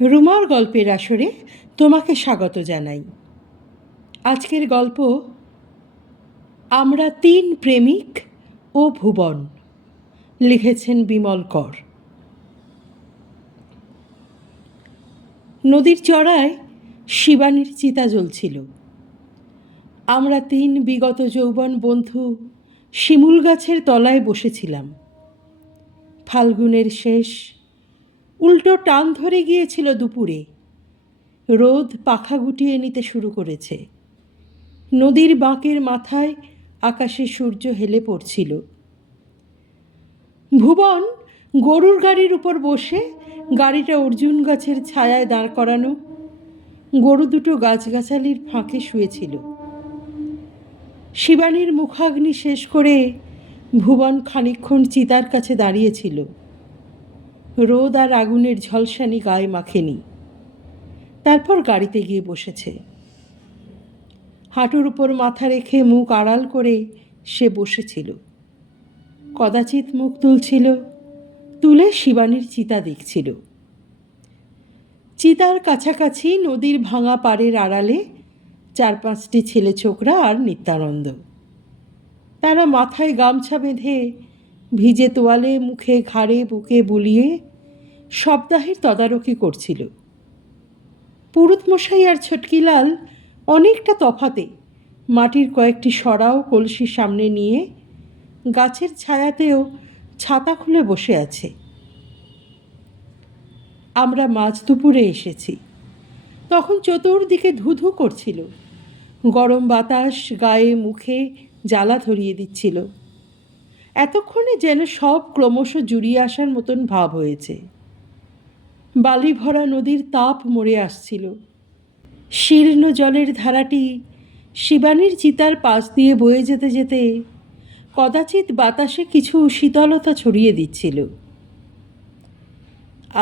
রুমার গল্পের আসরে তোমাকে স্বাগত জানাই। আজকের গল্প আমরা তিন প্রেমিক ও ভুবন, লিখেছেন বিমল কর। নদীর চড়ায় শিবানীর চিতা জ্বলছিল। আমরা তিন বিগত যৌবন বন্ধু শিমুল গাছের তলায় বসেছিলাম। ফাল্গুনের শেষ, উল্টো টান ধরে গিয়েছিল দুপুরে। রোদ পাখা গুটিয়ে নিতে শুরু করেছে। নদীর বাঁকের মাথায় আকাশে সূর্য হেলে পড়ছিল। ভুবন গরুর গাড়ির উপর বসে, গাড়িটা অর্জুন গাছের ছায়ায় দাঁড় করানো। গরু দুটো গাছগাছালির ফাঁকে শুয়েছিল। শিবানীর মুখাগ্নি শেষ করে ভুবন খানিকক্ষণ চিতার কাছে দাঁড়িয়েছিল। রোদ আর আগুনের ঝলসানি গায়ে মাখেনি। তারপর গাড়িতে গিয়ে বসেছে। হাঁটুর উপর মাথা রেখে মুখ আড়াল করে সে বসেছিল। কদাচিৎ মুখ তুলছিল, তুলে শিবানীর চিতা দেখছিল। চিতার কাছাকাছি নদীর ভাঙা পাড়ের আড়ালে 4-5টি ছেলে ছোকরা আর নিত্যানন্দ। তারা মাথায় গামছা বেঁধে, ভিজে তোয়ালে মুখে ঘাড়ে বুকে বুলিয়ে সপ্তাহের তদারকি করছিল। পুরুতমশাই আর ছটকিলাল অনেকটা তফাতে মাটির কয়েকটি সরাও কলসি সামনে নিয়ে গাছের ছায়াতেও ছাতা খুলে বসে আছে। আমরা মাঝ দুপুরে এসেছি। তখন চতুর্দিকে ধুধু করছিল। গরম বাতাস গায়ে মুখে জ্বালা ধরিয়ে দিচ্ছিল। এতক্ষণে যেন সব ক্রমশ জুড়িয়ে আসার মতন ভাব হয়েছে। বালি ভরা নদীর তাপ মরে আসছিল। শীর্ণ জলের ধারাটি শিবানীর চিতার পাশ দিয়ে বয়ে যেতে যেতে কদাচিৎ বাতাসে কিছু শীতলতা ছড়িয়ে দিচ্ছিল।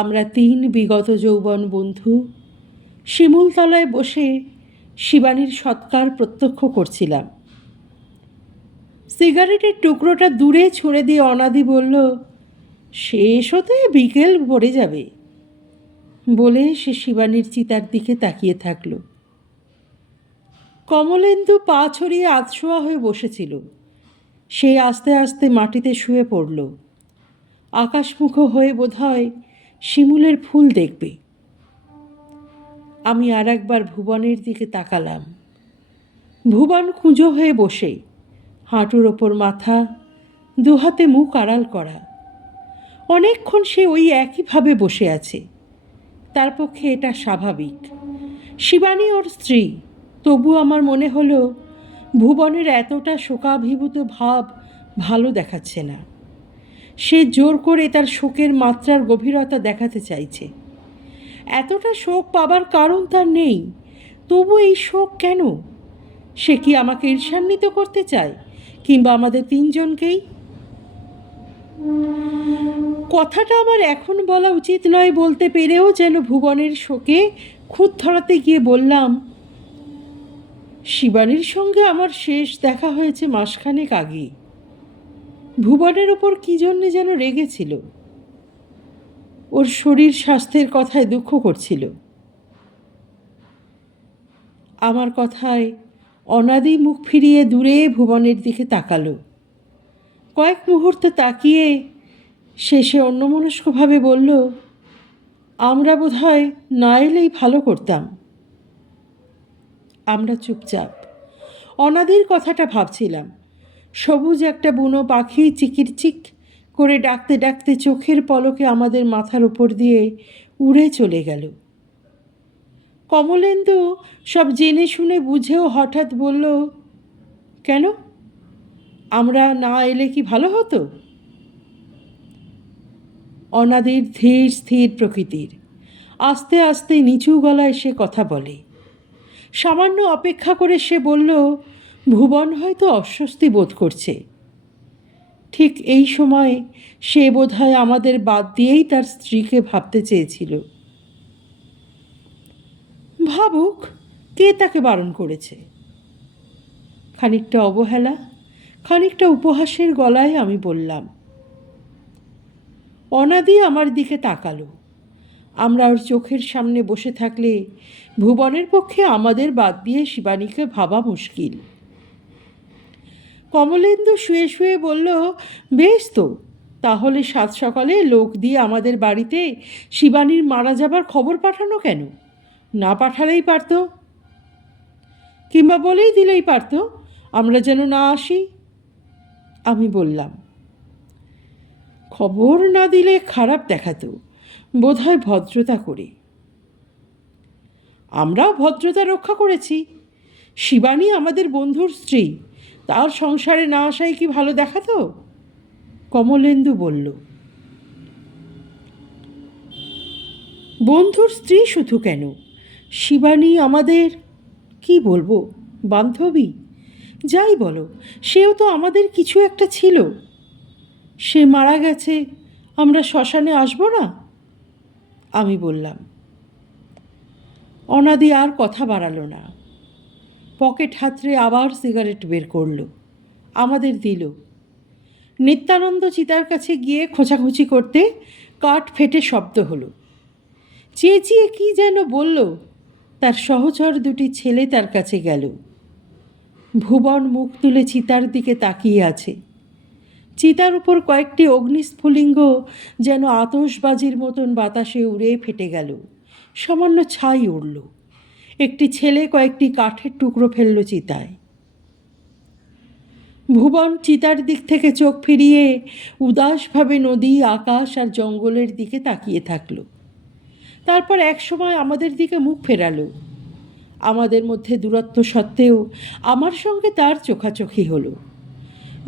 আমরা তিন বিগত যৌবন বন্ধু শিমুলতলায় বসে শিবানীর সৎকার প্রত্যক্ষ করছিলাম। সিগারেটের টুকরোটা দূরে ছুঁড়ে দিয়ে অনাদি বলল, শেষ হতে বিকেল ভরে যাবে। বলে সে শিবানীর চিতার দিকে তাকিয়ে থাকল। কমলেন্দু পা ছড়িয়ে আধশোয়া হয়ে বসেছিল। সে আস্তে আস্তে মাটিতে শুয়ে পড়ল। আকাশমুখ হয়ে বোধহয় শিমুলের ফুল দেখবে। আমি আর একবার ভুবনের দিকে তাকালাম। ভুবন কুঁজো হয়ে বসে, হাঁটুর ওপর মাথা, দুহাতে মুখ আড়াল করা। অনেকক্ষণ সে ওই একইভাবে বসে আছে। তার পক্ষে এটা স্বাভাবিক। শিবানী ওর স্ত্রী, তবু আমার মনে হলো ভুবনের এতটা শোকাভিভূত ভাব ভালো দেখাচ্ছে না। সে জোর করে তার শোকের মাত্রার গভীরতা দেখাতে চাইছে। এতটা শোক পাবার কারণ তার নেই, তবু এই শোক কেন? সে কি আমাকে ঈর্ষান্বিত করতে চায়, কিংবা আমাদের তিনজনকেই? কথাটা আমার এখন বলা উচিত নয় বলতে পেরেও যেন ভুবনের শোকে খুঁত ধরাতে গিয়ে বললাম, শিবানীর সঙ্গে আমার শেষ দেখা হয়েছে মাসখানেক আগে। ভুবনের ওপর কী জন্যে যেন রেগেছিল। ওর শরীর স্বাস্থ্যের কথায় দুঃখ করছিল। আমার কথায় অনাদি মুখ ফিরিয়ে দূরে ভুবনের দিকে তাকালো। কয়েক মুহূর্ত তাকিয়ে শেষে অন্যমনস্কভাবে বলল, আমরা বোধহয় না এলেই ভালো করতাম। আমরা চুপচাপ। অনাদির কথাটা ভাবছিলাম। সবুজ একটা বুনো পাখি চিকিরচিক করে ডাকতে ডাকতে চোখের পলকে আমাদের মাথার উপর দিয়ে উড়ে চলে গেল। কমলেন্দু সব জেনে শুনে বুঝেও হঠাৎ বলল, কেন, আমরা না এলে কি ভালো হতো? অনাদির ধীর স্থির প্রকৃতির। আস্তে আস্তে নিচু গলায় সে কথা বলে। সামান্য অপেক্ষা করে সে বলল, ভুবন হয়তো অস্বস্তি বোধ করছে। ঠিক এই সময় সে বোধহয় আমাদের বাদ দিয়েই তার স্ত্রীকে ভাবতে চেয়েছিল। ভাবুক, কে তাকে বারণ করেছে? খানিকটা অবহেলা, খানিকটা উপহাসের গলায় আমি বললাম। অনাদি আমার দিকে তাকালো। আমরা ওর চোখের সামনে বসে থাকলে ভুবনের পক্ষে আমাদের বাদ দিয়ে শিবানীকে ভাবা মুশকিল। কমলেন্দু শুয়ে শুয়ে বলল, বেশ তো, তাহলে সাত সকালে লোক দিয়ে আমাদের বাড়িতে শিবানীর মারা যাবার খবর পাঠানো কেন? না পাঠালেই পারত, কিংবা বলেই দিলেই পারত আমরা যেন না আসি। আমি বললাম, খবর না দিলে খারাপ দেখাতো, বোধহয় ভদ্রতা করে। আমরাও ভদ্রতা রক্ষা করেছি। শিবানী আমাদের বন্ধুর স্ত্রী, তার সংসারে না আসাই কি ভালো দেখাতো? কমলেন্দু বলল, বন্ধুর স্ত্রী শুধু কেন, শিবানী আমাদের, কি বলবো, বান্ধবী, যাই বলো, সেও তো আমাদের কিছু একটা ছিল। সে মারা গেছে, আমরা শ্মশানে আসবো না? আমি বললাম। অনাদি আর কথা বাড়ালো না। পকেট হাতড়ে আবার সিগারেট বের করলো, আমাদের দিল। নিত্যানন্দ চিতার কাছে গিয়ে খোঁচাখুচি করতে কাঠ ফেটে শব্দ হলো। চেঁচিয়ে কি যেন বলল। তার সহচর দুটি ছেলে তার কাছে গেল। ভুবন মুখ তুলে চিতার দিকে তাকিয়ে আছে। চিতার উপর কয়েকটি অগ্নিস্ফুলিঙ্গ যেন আতশবাজির মতন বাতাসে উড়ে ফেটে গেল। সামান্য ছাই উড়ল। একটি ছেলে কয়েকটি কাঠের টুকরো ফেলল চিতায়। ভুবন চিতার দিক থেকে চোখ ফিরিয়ে উদাসভাবে নদী, আকাশ আর জঙ্গলের দিকে তাকিয়ে থাকল। তারপর একসময় আমাদের দিকে মুখ ফেরালো। আমাদের মধ্যে দূরত্ব সত্ত্বেও আমার সঙ্গে তার চোখাচোখি হলো।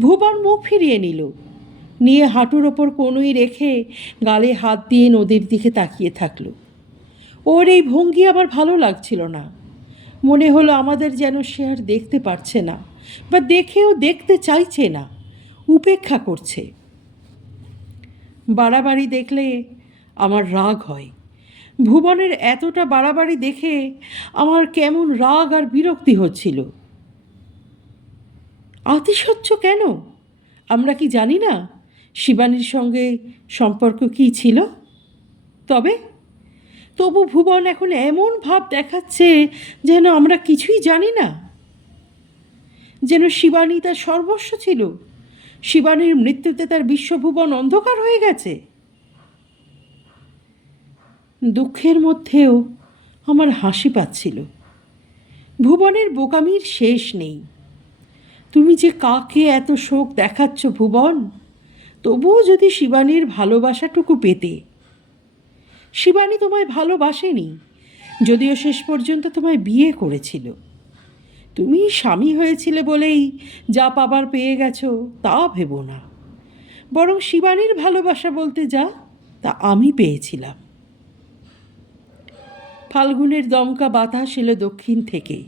ভুবন মুখ ফিরিয়ে নিয়ে হাঁটুর ওপর কনুই রেখে গালে হাত দিয়ে নদীর দিকে তাকিয়ে থাকলো। ওর এই ভঙ্গি আমার ভালো লাগছিল না। মনে হলো আমাদের যেন সে আর দেখতে পারছে না, বা দেখেও দেখতে চাইছে না, উপেক্ষা করছে। বাড়াবাড়ি দেখলে আমার রাগ হয়। ভুবনের এতটা বাড়াবাড়ি দেখে আমার কেমন রাগ আর বিরক্তি হচ্ছিল। আতিশয্য কেন? আমরা কি জানি না শিবানীর সঙ্গে সম্পর্ক কী ছিল? তবু ভুবন এখন এমন ভাব দেখাচ্ছে যেন আমরা কিছুই জানি না, যেন শিবানী তার সর্বস্ব ছিল। শিবানীর মৃত্যুতে তার বিশ্বভুবন অন্ধকার হয়ে গেছে। দুঃখের মধ্যেও আমার হাসি পাচ্ছিল। ভুবনের বোকামির শেষ নেই। তুমি যে কাকে এত শোক দেখাচ্ছ ভুবন, তবুও যদি শিবানীর ভালোবাসাটুকু পেতে। শিবানী তোমায় ভালোবাসেনি, যদিও শেষ পর্যন্ত তোমায় বিয়ে করেছিল। তুমি স্বামী হয়েছিলে বলেই যা পাবার পেয়ে গেছো তা ভেবো না, বরং শিবানীর ভালোবাসা বলতে যা, তা আমি পেয়েছিলাম। ফাল্গুনের দমকা বাতাস এলো দক্ষিণ থেকে।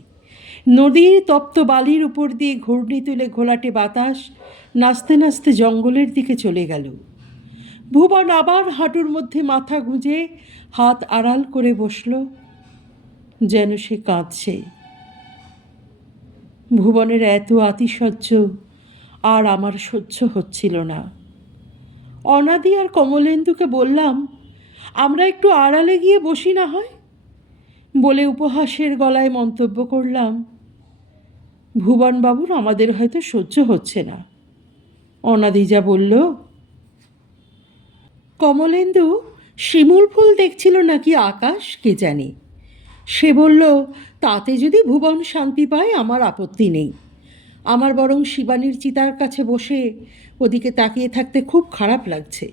নদীর তপ্ত বালির উপর দিয়ে ঘূর্ণি তুলে ঘোলাটে বাতাস নাচতে নাচতে জঙ্গলের দিকে চলে গেল। ভুবন আবার হাঁটুর মধ্যে মাথা গুঁজে হাত আড়াল করে বসল, যেন সে কাঁদছে। ভুবনের এত আতিশয্য আর আমার সহ্য হচ্ছিল না। অনাদি আর কমলেন্দুকে বললাম, আমরা একটু আড়ালে গিয়ে বসি না হয়? বলে উপহাসের গলায় মন্তব্য করলাম, ভুবনবাবুর আমাদের হয়তো সহ্য হচ্ছে না। অনাদি যা বলল। কমলেন্দু শিমুল ফুল দেখছিল নাকি আকাশ, কে জানে। সে বলল, তাতে যদি ভুবন শান্তি পায় আমার আপত্তি নেই। আমার বরং শিবানীর চিতার কাছে বসে ওদিকে তাকিয়ে থাকতে খুব খারাপ লাগছে।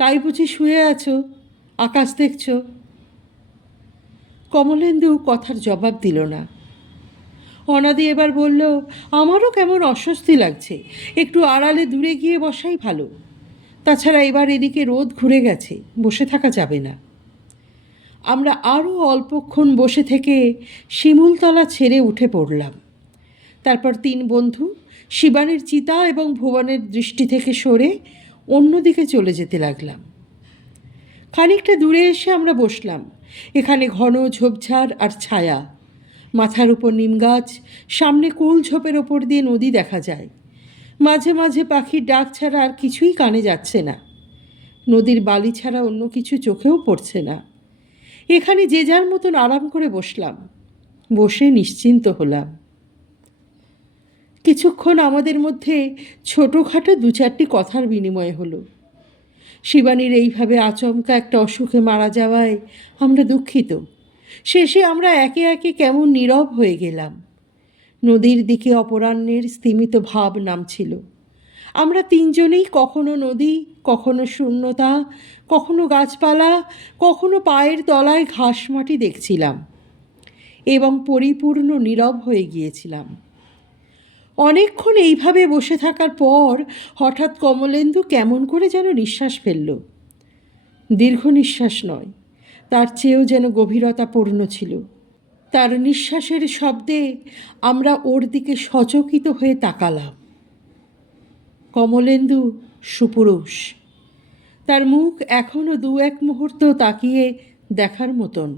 তাই বুঝি শুয়ে আছো, আকাশ দেখছ? কমলেন্দু কথার জবাব দিল না। অনাদি এবার বলল, আমারও কেমন অস্বস্তি লাগছে, একটু আড়ালে দূরে গিয়ে বসাই ভালো। তাছাড়া এবার এদিকে রোদ ঘুরে গেছে, বসে থাকা যাবে না। আমরা আরও অল্পক্ষণ বসে থেকে শিমুলতলা ছেড়ে উঠে পড়লাম। তারপর তিন বন্ধু শিবানীর চিতা এবং ভুবনের দৃষ্টি থেকে সরে অন্যদিকে চলে যেতে লাগলাম। খানিকটা দূরে এসে আমরা বসলাম। এখানে ঘন ঝোপঝাড় আর ছায়া, মাথার উপর নিম গাছ, সামনে কুল ঝোপের ওপর দিয়ে নদী দেখা যায়। মাঝে মাঝে পাখির ডাক ছাড়া আর কিছুই কানে যাচ্ছে না। নদীর বালি ছাড়া অন্য কিছু চোখেও পড়ছে না। এখানে যে যার মতন আরাম করে বসলাম, বসে নিশ্চিন্ত হলাম। কিছুক্ষণ আমাদের মধ্যে ছোটোখাটো দু চারটি কথার বিনিময় হলো। শিবানীর এইভাবে আচমকা একটা অসুখে মারা যাওয়ায় আমরা দুঃখিত। শেষে আমরা একে একে কেমন নীরব হয়ে গেলাম। নদীর দিকে অপরাহ্নের স্তিমিত ভাব নামছিল। আমরা তিনজনেই কখনো নদী, কখনো শূন্যতা, কখনো গাছপালা, কখনো পায়ের তলায় ঘাস মাটি দেখছিলাম এবং পরিপূর্ণ নীরব হয়ে গিয়েছিলাম। অনেকক্ষণ এইভাবে বসে থাকার পর হঠাৎ কমলেন্দু কেমন করে যেন নিঃশ্বাস ফেলল। দীর্ঘ নিঃশ্বাস নয়, তার চেয়েও যেন গভীরতাপূর্ণ ছিল। তার নিঃশ্বাসের শব্দে আমরা ওর দিকে সচকিত হয়ে তাকালাম। কমলেন্দু সুপুরুষ, তার মুখ এখনও দু এক মুহূর্ত তাকিয়ে দেখার মতন।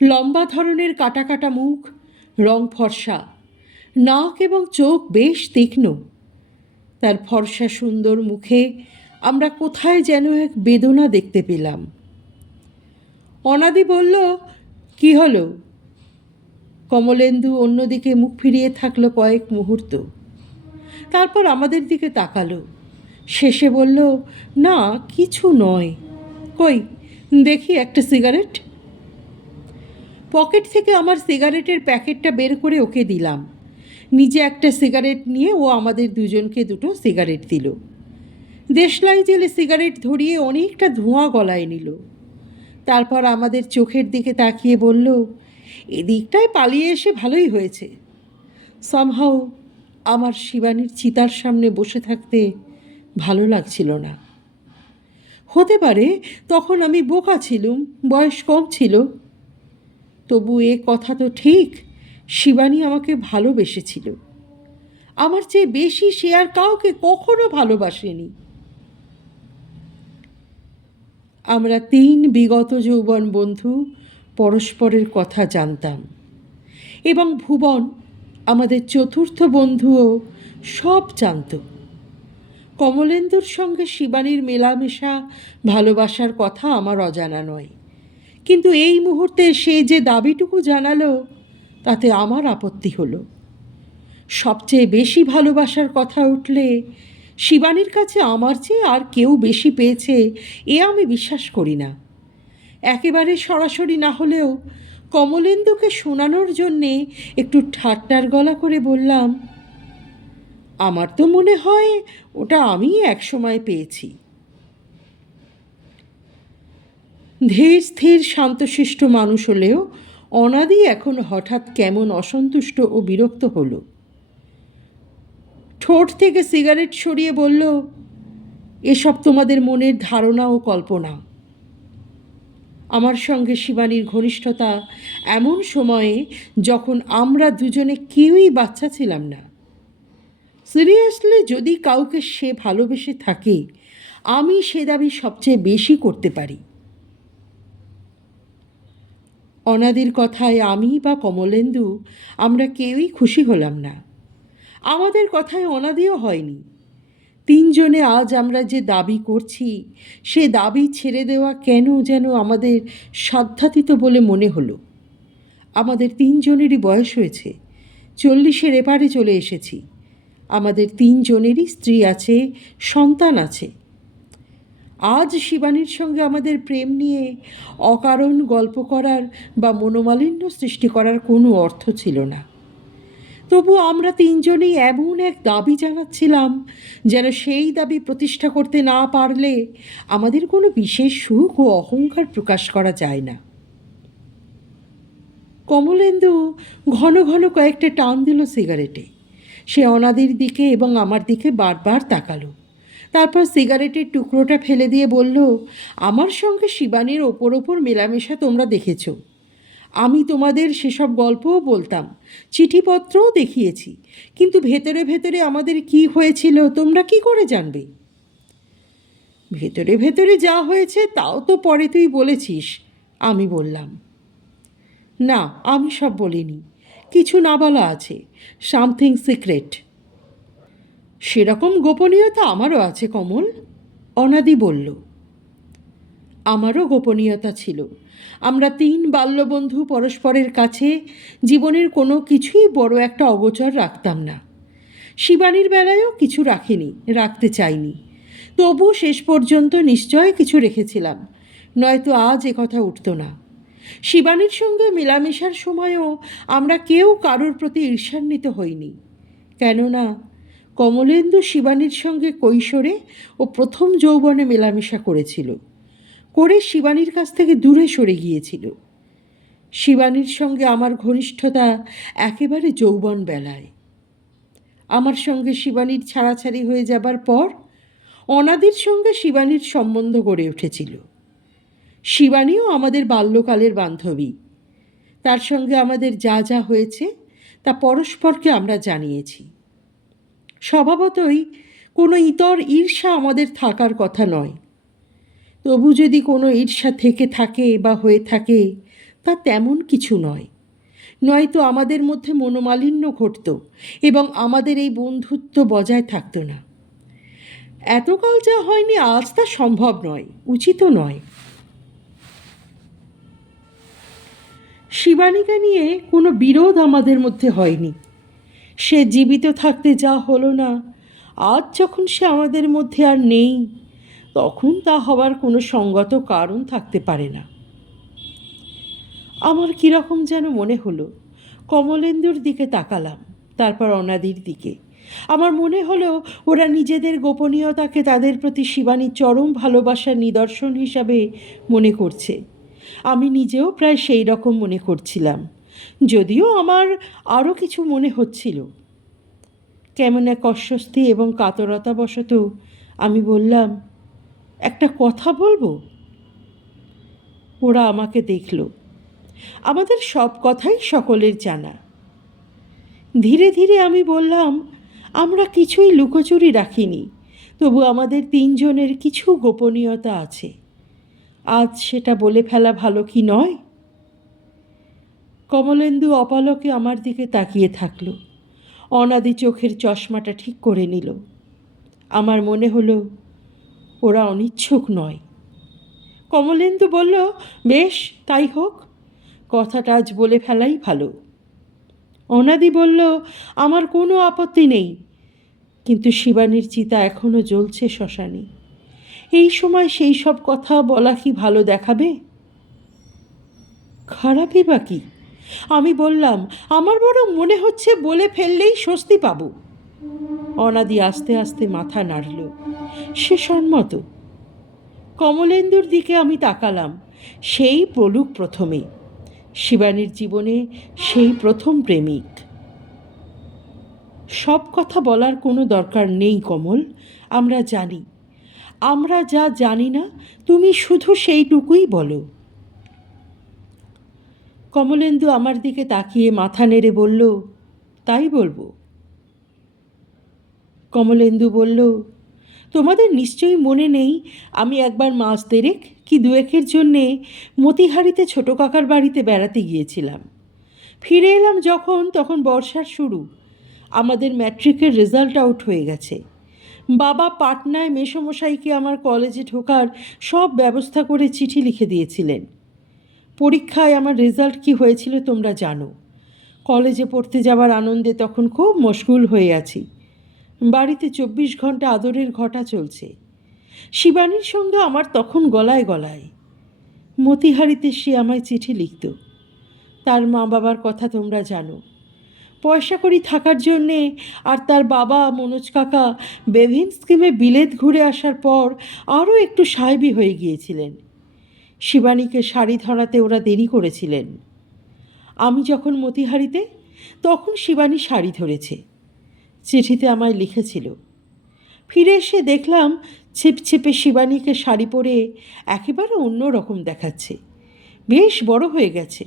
লম্বা ধরনের কাটা কাটা মুখ, রং ফর্সা, নাক এবং চোখ বেশ তীক্ষ্ণ। তার ফর্সা সুন্দর মুখে আমরা কোথায় যেন এক বেদনা দেখতে পেলাম। অনাদি বলল, কি হলো? কমলেন্দু অন্যদিকে মুখ ফিরিয়ে থাকলো কয়েক মুহূর্ত, তারপর আমাদের দিকে তাকালো। শেষে বলল, না কিছু নয়। কই দেখি একটা সিগারেট। পকেট থেকে আমার সিগারেটের প্যাকেটটা বের করে ওকে দিলাম। নিজে একটা সিগারেট নিয়ে ও আমাদের দুজনকে দুটো সিগারেট দিল। দেশলাই জেলে সিগারেট ধরিয়ে অনেকটা ধোঁয়া গলায় নিল। তারপর আমাদের চোখের দিকে তাকিয়ে বলল, এদিকটায় পালিয়ে এসে ভালোই হয়েছে। সামহাও আমার শিবানীর চিতার সামনে বসে থাকতে ভালো লাগছিল না। হতে পারে তখন আমি বোকা ছিলুম, বয়স কম ছিল। তবু এ কথা তো ঠিক, শিবানী আমাকে ভালোবেসেছিল। আমার চেয়ে বেশি সে আর কাউকে কখনো ভালোবাসেনি। আমরা তিন বিগত যৌবন বন্ধু পরস্পরের কথা জানতাম এবং ভুবন আমাদের চতুর্থ বন্ধুও সব জানত। কমলেন্দুর সঙ্গে শিবানীর মেলামেশা ভালোবাসার কথা আমার অজানা নয়, কিন্তু এই মুহূর্তে সে যে দাবিটুকু জানালো তাতে আমার আপত্তি হলো। সবচেয়ে বেশি ভালোবাসার কথা উঠলে শিবানীর কাছে আমার চেয়ে আর কেউ বেশি পেয়েছে এ আমি বিশ্বাস করি না। একেবারে সরাসরি না হলেও কমলেন্দুকে শোনানোর জন্যে একটু ঠাট্টার গলা করে বললাম, আমার তো মনে হয় ওটা আমি এক সময় পেয়েছি। ধীর স্থির শান্তশিষ্ট মানুষ হলেও অনাদি এখন হঠাৎ কেমন অসন্তুষ্ট ও বিরক্ত হলো। ঠোঁট থেকে সিগারেট সরিয়ে বলল, এসব তোমাদের মনের ধারণা ও কল্পনা। আমার সঙ্গে শিবানীর ঘনিষ্ঠতা এমন সময়ে যখন আমরা দুজনে কেউই বাচ্চা ছিলাম না। সিরিয়াসলি যদি কাউকে সে ভালোবেসে থাকে, আমি সে দাবি সবচেয়ে বেশি করতে পারি। অনাদির কথায় আমি বা কমলেন্দু আমরা কেউই খুশি হলাম না। আমাদের কথায় অনাদিও হয়নি। তিনজনে আজ আমরা যে দাবি করছি সে দাবি ছেড়ে দেওয়া কেন যেন আমাদের সাধ্যাতীত বলে মনে হলো। আমাদের তিনজনেরই বয়স হয়েছে, 40-এর এপারে চলে এসেছি। আমাদের তিনজনেরই স্ত্রী আছে, সন্তান আছে। আজ শিবানীর সঙ্গে আমাদের প্রেম নিয়ে অকারণ গল্প করার বা মনোমালিন্য সৃষ্টি করার কোনো অর্থ ছিল না। তবু আমরা তিনজনেই এমন এক দাবি জানাচ্ছিলাম যেন সেই দাবি প্রতিষ্ঠা করতে না পারলে আমাদের কোনো বিশেষ সুখ ও অহংকার প্রকাশ করা যায় না। কমলেন্দু ঘন ঘন কয়েকটা টান দিল সিগারেটে। সে অনাদির দিকে এবং আমার দিকে বারবার তাকালো। তারপর সিগারেটের টুকরোটা ফেলে দিয়ে বলল, আমার সঙ্গে শিবানীর ওপর মেলামেশা তোমরা দেখেছ। আমি তোমাদের সেসব গল্পও বলতাম, চিঠিপত্রও দেখিয়েছি, কিন্তু ভেতরে ভেতরে আমাদের কি হয়েছিল তোমরা কি করে জানবে? ভেতরে ভেতরে যা হয়েছে তাও তো পরে তুই বলেছিস, আমি বললাম। না, আমি সব বলিনি, কিছু না বলা আছে, সামথিং সিক্রেট। সেরকম গোপনীয়তা আমারও আছে কমল, অনাদি বলল। আমারও গোপনীয়তা ছিল। আমরা তিন বাল্যবন্ধু পরস্পরের কাছে জীবনের কোনো কিছুই বড় একটা অগোচর রাখতাম না। শিবানীর বেলায়ও কিছু রাখিনি, রাখতে চাইনি। তবু শেষ পর্যন্ত নিশ্চয় কিছু রেখেছিলাম, নয়তো আজ কথা উঠত না। শিবানীর সঙ্গে মেলামেশার সময়ও আমরা কেউ কারোর প্রতি ঈর্ষান্বিত হইনি। কেননা কমলেন্দু শিবানীর সঙ্গে কৈশোরে ও প্রথম যৌবনে মেলামেশা করেছিল, করে শিবানীর কাছ থেকে দূরে সরে গিয়েছিল। শিবানীর সঙ্গে আমার ঘনিষ্ঠতা একেবারে যৌবন বেলায়। আমার সঙ্গে শিবানীর ছাড়াছাড়ি হয়ে যাবার পর অনাদির সঙ্গে শিবানীর সম্বন্ধ গড়ে উঠেছিল। শিবানীও আমাদের বাল্যকালের বান্ধবী। তার সঙ্গে আমাদের যা যা হয়েছে তা পরস্পরকে আমরা জানিয়েছি। স্বভাবতই কোনো ইতর ঈর্ষা আমাদের থাকার কথা নয়। তবু যদি কোনো ঈর্ষা থেকে থাকে বা হয়ে থাকে, তা তেমন কিছু নয়। নয়তো আমাদের মধ্যে মনোমালিন্য ঘটত এবং আমাদের এই বন্ধুত্ব বজায় থাকত না। এতকাল যা হয়নি আজ তা সম্ভব নয়, উচিতও নয়। শিবানীকে নিয়ে কোনো বিরোধ আমাদের মধ্যে হয়নি। সে জীবিত থাকতে যা হলো না, আজ যখন সে আমাদের মধ্যে আর নেই, তখন তা হবার কোনো সঙ্গত কারণ থাকতে পারে না। আমার কীরকম যেন মনে হলো। কমলেন্দুর দিকে তাকালাম, তারপর অনাদির দিকে। আমার মনে হলো ওরা নিজেদের গোপনীয়তাকে তাদের প্রতি শিবানীর চরম ভালোবাসার নিদর্শন হিসাবে মনে করছে। আমি নিজেও প্রায় সেই রকম মনে করছিলাম, যদিও আমার আরও কিছু মনে হচ্ছিল। কেমন এক অস্বস্তি এবং কাতরতাবশত আমি বললাম, একটা কথা বলবো? ওরা আমাকে দেখল। আমাদের সব কথাই সকলের জানা। ধীরে ধীরে আমি বললাম, আমরা কিছুই লুকোচুরি রাখিনি, তবু আমাদের তিনজনের কিছু গোপনীয়তা আছে। আজ সেটা বলে ফেলা ভালো কি নয়? কমলেন্দু অপলকে আমার দিকে তাকিয়ে থাকল। অনাদি চোখের চশমাটা ঠিক করে নিল। আমার মনে হলো ওরা অনিচ্ছুক নয়। কমলেন্দু বলল, বেশ, তাই হোক, কথাটা আজ বলে ফেলাই ভালো। অনাদি বলল, আমার কোনো আপত্তি নেই, কিন্তু শিবানীর চিতা এখনও জ্বলছে শ্মশানে। এই সময় সেই সব কথা বলা কি ভালো দেখাবে? খারাপই বা কি? আমি বললাম, আমার বরং মনে হচ্ছে বলে ফেললেই স্বস্তি পাব। অনাদি আস্তে আস্তে মাথা নাড়ল, সে সম্মত। কমলেন্দুর দিকে আমি তাকালাম। সেই পলুক প্রথমে, শিবানীর জীবনে সেই প্রথম প্রেমিক। সব কথা বলার কোনো দরকার নেই কমল, আমরা জানি। আমরা যা জানি না তুমি শুধু সেইটুকুই বলো। কমলেন্দু আমার দিকে তাকিয়ে মাথা নেড়ে বলল, তাই বলবো। কমলেন্দু বলল, তোমাদের নিশ্চয়ই মনে নেই, আমি একবার মাস দেড়েক কি দুয়েকের জন্যে মতিহারিতে ছোট কাকার বাড়িতে বেড়াতে গিয়েছিলাম। ফিরে এলাম যখন, তখন বর্ষার শুরু। আমাদের ম্যাট্রিকের রেজাল্ট আউট হয়ে গেছে। বাবা পাটনায় মেসমশাইকে আমার কলেজে ঢোকার সব ব্যবস্থা করে চিঠি লিখে দিয়েছিলেন। পরীক্ষায় আমার রেজাল্ট কি হয়েছিল তোমরা জানো। কলেজে পড়তে যাওয়ার আনন্দে তখন খুব মশগুল হয়ে আছি। বাড়িতে 24 ঘন্টা আদরের ঘটা চলছে। শিবানীর সঙ্গে আমার তখন গলায় গলায়। মতিহারিতে সে আমায় চিঠি লিখত। তার মা বাবার কথা তোমরা জানো। পয়সা কড়ি থাকার জন্যে আর তার বাবা মনোজ কাকা বেভিন স্কিমে বিলেত ঘুরে আসার পর আরও একটু সাহেবী হয়ে গিয়েছিলেন। শিবানীকে শাড়ি ধরাতে ওরা দেরি করেছিলেন। আমি যখন মতিহারিতে, তখন শিবানী শাড়ি ধরেছে। চিঠিতে আমায় লিখেছিল। ফিরে এসে দেখলাম ছিপছিপে শিবানীকে শাড়ি পরে একেবারে অন্য রকম দেখাচ্ছে। বেশ বড় হয়ে গেছে,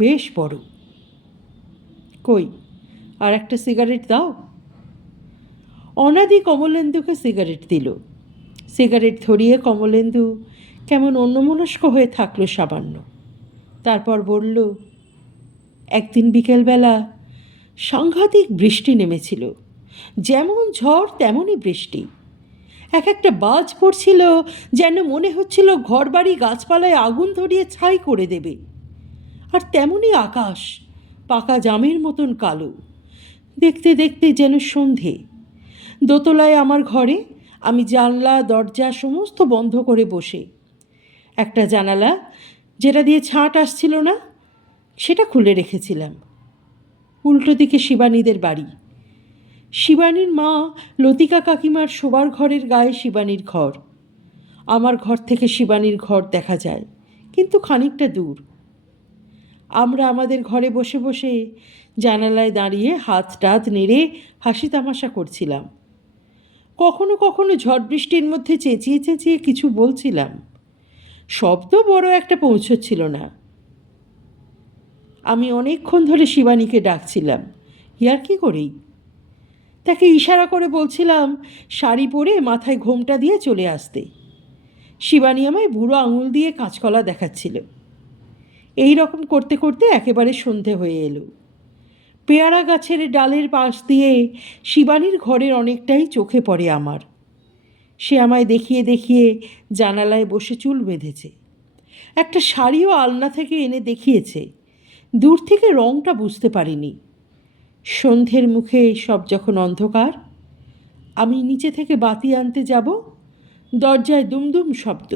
বেশ বড়। কই, আর একটা সিগারেট দাও। অনাদি কমলেন্দুকে সিগারেট দিল। সিগারেট ধরিয়ে কমলেন্দু কেমন অন্যমনস্ক হয়ে থাকলো সামান্য। তারপর বলল, একদিন বিকেলবেলা সাংঘাতিক বৃষ্টি নেমেছিল। যেমন ঝড় তেমনই বৃষ্টি। এক একটা বাজ পড়ছিল, যেন মনে হচ্ছিল ঘরবাড়ি গাছপালায় আগুন ধরিয়ে ছাই করে দেবে। আর তেমনই আকাশ, পাকা জামের মতন কালো। দেখতে দেখতে যেন সন্ধে। দোতলায় আমার ঘরে আমি জানলা দরজা সমস্ত বন্ধ করে বসে। একটা জানালা, যেটা দিয়ে ছাঁট আসছিল না, সেটা খুলে রেখেছিলাম। উল্টো দিকে শিবানীদের বাড়ি। শিবানীর মা লতিকা কাকিমার শোবার ঘরের গায়ে শিবানীর ঘর। আমার ঘর থেকে শিবানীর ঘর দেখা যায়, কিন্তু খানিকটা দূর। আমরা আমাদের ঘরে বসে বসে জানালায় দাঁড়িয়ে হাত টাত নেড়ে হাসি তামাশা করছিলাম। কখনো কখনো ঝড় বৃষ্টির মধ্যে চেঁচিয়ে চেঁচিয়ে কিছু বলছিলাম। শব্দ বড় একটা পৌঁছচ্ছিল না। আমি অনেকক্ষণ ধরে শিবানীকে ডাকছিলাম, ইয়ার্কি করেই। তাকে ইশারা করে বলছিলাম শাড়ি পরে মাথায় ঘোমটা দিয়ে চলে আসতে। শিবানী আমায় বুড়ো আঙুল দিয়ে কাঁচকলা দেখাচ্ছিল। এই রকম করতে করতে একেবারে সন্ধে হয়ে এলো। পেয়ারা গাছের ডালের পাশ দিয়ে শিবানীর ঘরের অনেকটাই চোখে পড়ে আমার। সে আমায় দেখিয়ে দেখিয়ে জানালায় বসে চুল বেঁধেছে। একটা শাড়িও আলনা থেকে এনে দেখিয়েছে। দূর থেকে রংটা বুঝতে পারিনি। সন্ধ্যের মুখে সব যখন অন্ধকার, আমি নিচে থেকে বাতি আনতে যাব, দরজায় দুমদুম শব্দ।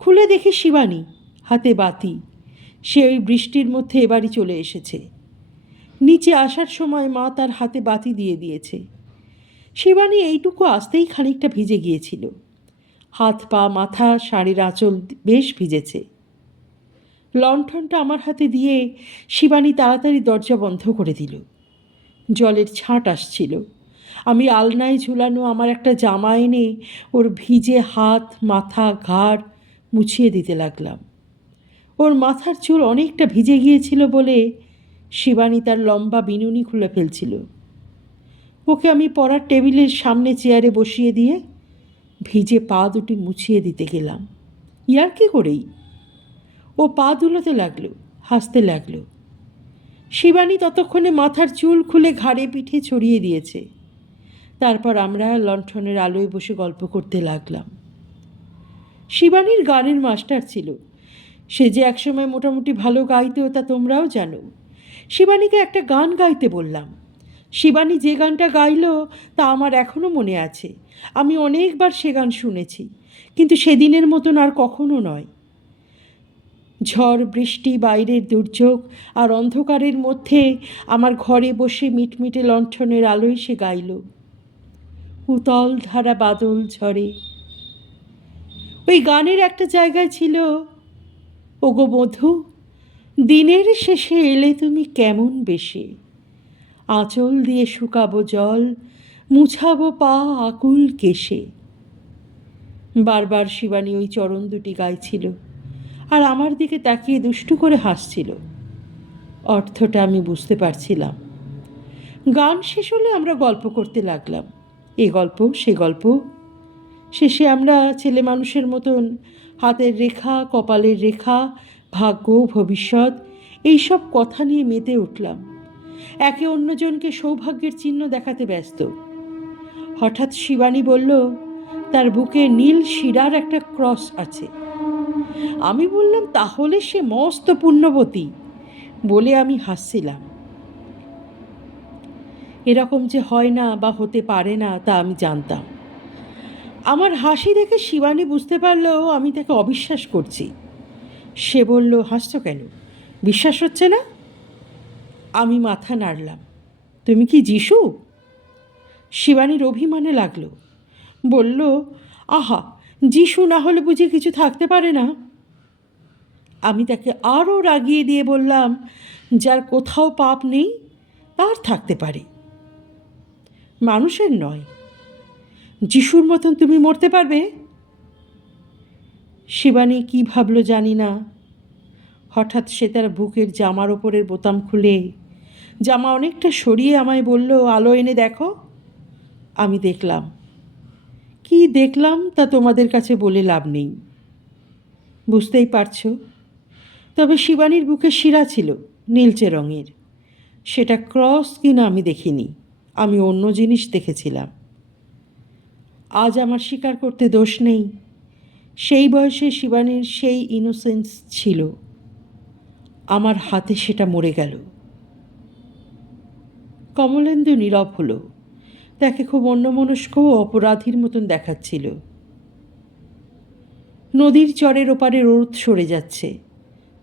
খুলে দেখি শিবানী, হাতে বাতি। সে ওই বৃষ্টির মধ্যে এবারই চলে এসেছে। নিচে আসার সময় মা তার হাতে বাতি দিয়ে দিয়েছে। শিবানী এইটুকু আসতেই খানিকটা ভিজে গিয়েছিল। হাত পা মাথা শাড়ির আঁচল বেশ ভিজেছে। লণ্ঠনটা আমার হাতে দিয়ে শিবানী তাড়াতাড়ি দরজা বন্ধ করে দিল। জলের ছাঁট আসছিল। আমি আলনায় ঝুলানো আমার একটা জামা এনে ওর ভিজে হাত মাথা ঘাড় মুছিয়ে দিতে লাগলাম। ওর মাথার চুল অনেকটা ভিজে গিয়েছিল বলে শিবানী তার লম্বা বিনুনি খুলে ফেলছিল। ওকে আমি পড়ার টেবিলের সামনে চেয়ারে বসিয়ে দিয়ে ভিজে পা দুটি মুছিয়ে দিতে গেলাম, ইয়ার্কি করেই। ও পা দুলোতে লাগলো, হাসতে লাগলো। শিবানী ততক্ষণে মাথার চুল খুলে ঘাড়ে পিঠে ছড়িয়ে দিয়েছে। তারপর আমরা লণ্ঠনের আলোয় বসে গল্প করতে লাগলাম। শিবানীর গানের মাস্টার ছিল। সে যে একসময় মোটামুটি ভালো গাইতো তা তোমরাও জানো। শিবানীকে একটা গান গাইতে বললাম। শিবানী যে গানটা গাইল তা আমার এখনও মনে আছে। আমি অনেকবার সে গান শুনেছি, কিন্তু সেদিনের মতন আর কখনো নয়। ঝড় বৃষ্টি, বাইরের দুর্যোগ আর অন্ধকারের মধ্যে আমার ঘরে বসে মিটমিটে লণ্ঠনের আলোয় সে গাইল, উতল ধারা বাদল ঝরে। ওই গানের একটা জায়গায় ছিল, ওগো বধূ, দিনের শেষে এলে তুমি কেমন বেশে, আঁচল দিয়ে শুকাবো জল, মুছাবো পা আকুল কেশে। বারবার শিবানী ওই চরণ দুটি গাইছিল আর আমার দিকে তাকিয়ে দুষ্টু করে হাসছিল। অর্থটা আমি বুঝতে পারছিলাম। গান শেষ হলে আমরা গল্প করতে লাগলাম, এ গল্প সে গল্প। শেষে আমরা ছেলে মানুষের মতন হাতের রেখা, কপালের রেখা, ভাগ্য, ভবিষ্যৎ এইসব কথা নিয়ে মেতে উঠলাম। একে অন্যজনকে সৌভাগ্যের চিহ্ন দেখাতে ব্যস্ত। হঠাৎ শিবানী বলল তার বুকে নীল শিরার একটা ক্রস আছে। আমি বললাম তাহলে সে মস্ত পুণ্যবতী বলে আমি হাসছিলাম। এরকম যে হয় না বা হতে পারে না তা আমি জানতাম। আমার হাসি দেখে শিবানী বুঝতে পারল আমি তাকে অবিশ্বাস করছি। সে বলল, হাসছো কেন, বিশ্বাস হচ্ছে না? আমি মাথা নাড়লাম। তুমি কি যিশু? শিবানীর অভিমানে লাগলো, বলল, আহা, যিশু না হলে বুঝি কিছু থাকতে পারে না? আমি তাকে আরও রাগিয়ে দিয়ে বললাম, যার কোথাও পাপ নেই তার থাকতে পারে, মানুষের নয়। যিশুর মতন তুমি মরতে পারবে? শিবানী কী ভাবলো জানি না। হঠাৎ সে তার বুকের জামার ওপরের বোতাম খুলে জামা অনেকটা সরিয়ে আমায় বলল, আলো এনে দেখো। আমি দেখলাম। কি দেখলাম তা তোমাদের কাছে বলে লাভ নেই, বুঝতেই পারছো। তবে শিবানীর বুকে শিরা ছিল নীলচে রঙের। সেটা ক্রস কিনা আমি দেখিনি, আমি অন্য জিনিস দেখেছিলাম। আজ আমার স্বীকার করতে দোষ নেই, সেই বয়সে শিবানীর সেই ইনোসেন্স ছিল। আমার হাতে সেটা মরে গেল। কমলেন্দু নীরব হলো। তাকে খুব অন্যমনস্ক ও অপরাধীর মতন দেখাচ্ছিল। নদীর চরের ওপারে রোদ সরে যাচ্ছে,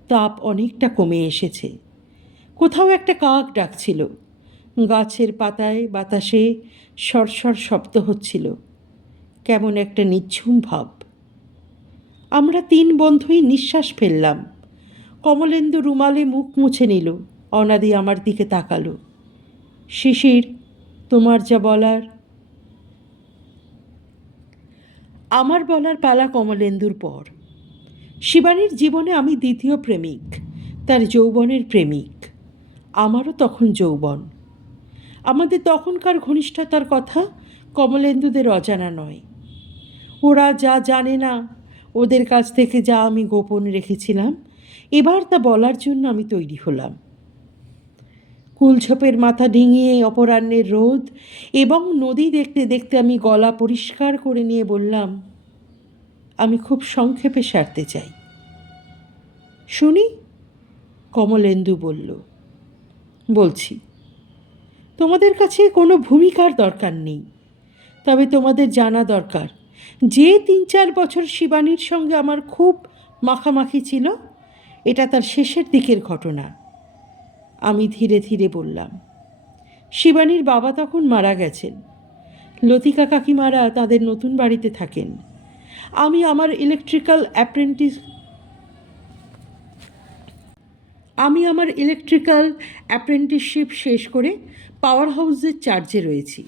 তাপ অনেকটা কমে এসেছে। কোথাও একটা কাক ডাকছিল, গাছের পাতায় বাতাসে সরসর শব্দ হচ্ছিল, কেমন একটা নিঝুম ভাব। আমরা তিন বন্ধুই নিঃশ্বাস ফেললাম। কমলেন্দু রুমালে মুখ মুছে নিল, অনাদি আমার দিকে তাকালো। শিশির, তোমার যা বলার। আমার বলার পালা কমলেন্দুর পর। শিবানীর জীবনে আমি দ্বিতীয় প্রেমিক, তার যৌবনের প্রেমিক। আমারও তখন যৌবন। আমাদের তখনকার ঘনিষ্ঠতার কথা কমলেন্দুদের অজানা নয়। ওরা যা জানে না, ওদের কাছ থেকে যা আমি গোপন রেখেছিলাম, এবার তা বলার জন্য আমি তৈরি হলাম। কুলঝোপের মাথা ডিঙিয়ে অপরাহ্নের রোদ এবং নদী দেখতে দেখতে আমি গলা পরিষ্কার করে নিয়ে বললাম, আমি খুব সংক্ষেপে সারতে চাই। শুনি, কমলেন্দু বলল। বলছি, তোমাদের কাছে কোনো ভূমিকার দরকার নেই, তবে তোমাদের জানা দরকার যে 3-4 বছর শিবানীর সঙ্গে আমার খুব মাখামাখি ছিল, এটা তার শেষের দিকের ঘটনা। আমি ধীরে ধীরে বললাম, শিবানীর বাবা তখন মারা গেছেন। লতিকা কাকিমারা তাদের নতুন বাড়িতে থাকেন। আমি আমার ইলেকট্রিক্যাল অ্যাপ্রেন্টিসশিপ শেষ করে পাওয়ার হাউসের চার্জে রয়েছি।